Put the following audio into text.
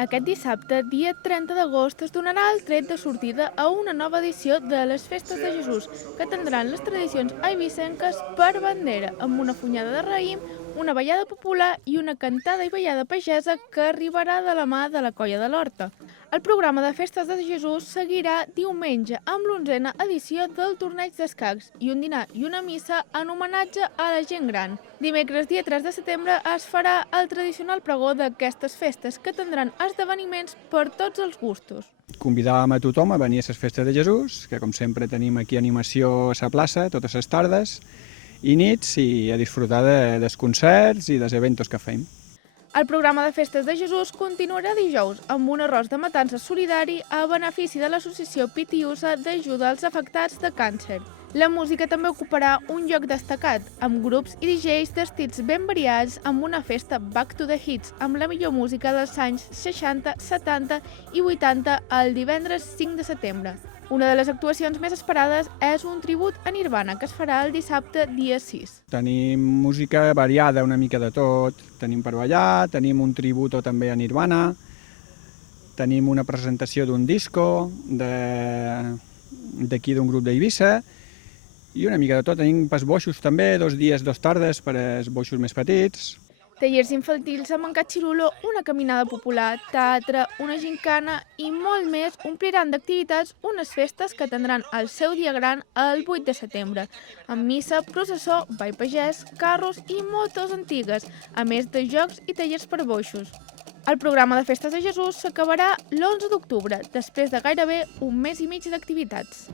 Aquest dissabte, dia 30 d'agost, es donarà el tret de sortida a una nova edició de les Festes de Jesús, que tindran les tradicions eivissenques per bandera, amb una funyada de raïm, una ballada popular i una cantada i ballada pagesa que arribarà de la mà de la Colla de l'Horta. El programa de Festes de Jesús seguirà diumenge amb l'11a edició del torneig d'escacs i un dinar i una missa en homenatge a la gent gran. Dimecres, dia 3 de setembre, es farà el tradicional pregó d'aquestes festes que tindran esdeveniments per tots els gustos. Convidàvem a tothom a venir a les festes de Jesús, que com sempre tenim aquí animació a la plaça totes les tardes i nits i a disfrutar dels concerts i dels eventos que fem. El programa de Festes de Jesús continuarà dijous amb un arròs de matança solidari a benefici de l'associació Pitiusa d'ajuda als afectats de càncer. La música també ocuparà un lloc destacat, amb grups i DJs d'estils ben variats amb una festa Back to the Hits amb la millor música dels anys 60, 70 i 80 el divendres 5 de setembre. Una de les actuacions més esperades és un tribut a Nirvana, que es farà el dissabte dia 6. Tenim música variada, una mica de tot. Tenim per ballar, tenim un tributo també a Nirvana, tenim una presentació d'un disco d'aquí d'un grup d'Eivissa i una mica de tot. Tenim pels boixos també, 2 dies, 2 tardes per als boixos més petits. Tallers infantils amb en Catxirulo, una caminada popular, teatre, una gincana i molt més ompliran d'activitats unes festes que tindran el seu dia gran el 8 de setembre, amb missa, processó, ball pagès, carros i motos antigues, a més de jocs i tallers per boixos. El programa de Festes de Jesús s'acabarà l'11 d'octubre, després de gairebé un mes i mig d'activitats.